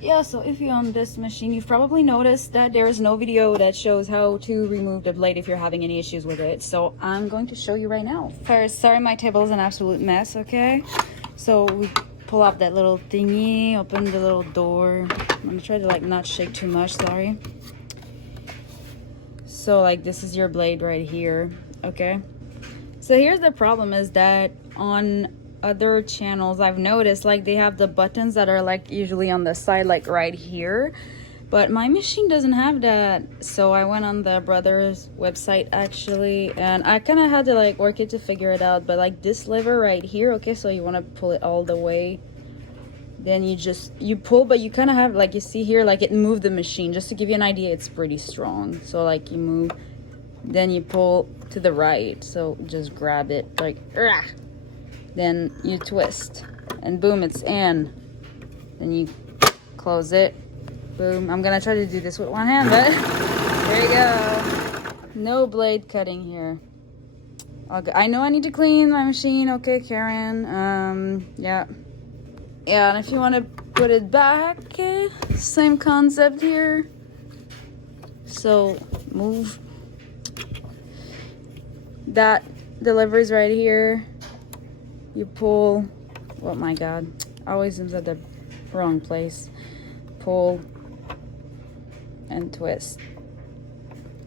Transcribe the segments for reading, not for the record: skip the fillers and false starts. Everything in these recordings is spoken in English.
Yeah, so if you're on this machine, you've probably noticed that there is no video that shows how to remove the blade if you're having any issues with it. So I'm going to show you right now. First, sorry my table is an absolute mess, okay? So we pull up that little thingy, open the little door. I'm gonna try to like not shake too much, sorry. So like this is your blade right here, okay? So here's the problem is that on other channels I've noticed like they have the buttons that are like usually on the side, like right here, but my machine doesn't have that. So I went on the brother's website actually, and I kind of had to like work it to figure it out. But like this lever right here, okay, so you want to pull it all the way, then you pull, but you kind of have like, you see here, like it moved the machine. Just to give you an idea, it's pretty strong. So like you move, then you pull to the right, so just grab it like then you twist and boom, it's in. Then you close it, boom. I'm gonna try to do this with one hand, but there you go. No blade cutting here. I know I need to clean my machine, okay, Karen. Yeah, and if you want to put it back, same concept here. So move that, the lever's right here. You pull, oh my god, I always am at the wrong place. Pull and twist.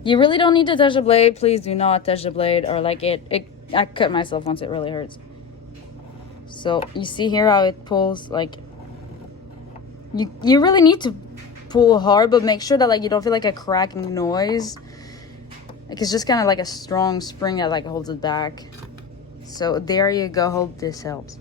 You really don't need to touch the blade. Please do not touch the blade, or like I cut myself once, it really hurts. So you see here how it pulls, like you really need to pull hard, but make sure that like you don't feel like a cracking noise. Like it's just kind of like a strong spring that like holds it back. So there you go, hope this helps.